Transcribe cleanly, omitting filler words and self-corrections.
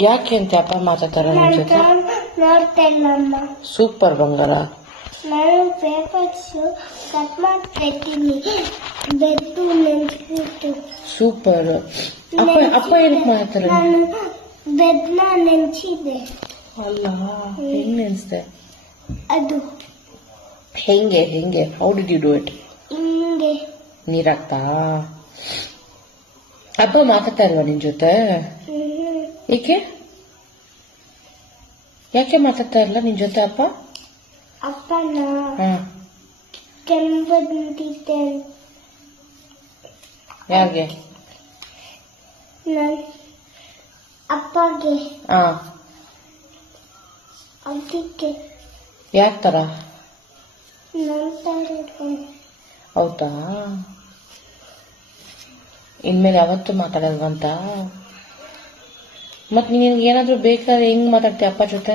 ಯಾಕೆ ಅಂತ ಅಪ್ಪ ಮಾತಾಡ್ತಾರ ನಿನ್ ಜೊತೆ? ನೋಡ್ತಾ ಇಲ್ಲಮ್ಮ. ಸೂಪರ್ ಬಂಗಾರ. ನಾನು ಪೇಪರ್ಸ್ ಕಟ್ ಮಾಡ್ತಿದ್ದೀನಿ. ಬೆದ್ದು ನೆನ್ಸ್ಬಿಟ್ಟು. ಸೂಪರ್. ಅಪ್ಪ ಏನಕ್ಕೆ ಮಾಡ್ತಾರೆ? ನಾನು ಬೆದ್ನ ನೆನ್ಸಿದೆ. ಅಲ್ಲ, ಹೆಂಗ್ ನೆನ್ಸ್ದೆ? ಅದು ಹೆಂಗೆ how did you do it? ಹಿಂಗೆ. ನೀರಾಗ್ತಾ? ಅಪ್ಪ ಮಾತಾಡ್ತಾ ಇಲ್ವಾ ನಿನ್ ಜೊತೆ? ಯಾಕೆ ಮಾತಾಡ್ತಾ ಇಲ್ಲ ನಿನ್ ಜೊತೆ ಅಪ್ಪ? ಅಪ್ಪನ ಹಾ. ಕೆಂಪಂತಿದ್ದೆ. ಯಾರಿಗೆ? ಅಪ್ಪಗೆ. ಹಾ. ಅದಕ್ಕೆ ಯಾಕ ತರ? ನಂತರ ಹೌದಾ? ಇನ್ಮೇಲೆ ಯಾವತ್ತೂ ಮಾತಾಡಲ್ವಂತ? ಮತ್ ನಿನ್ಗೆ ಏನಾದ್ರು ಬೇಕಾದ್ರೆ ಹೆಂಗ್ ಮಾತಾಡ್ತೀಯ ಅಪ್ಪ ಜೊತೆ?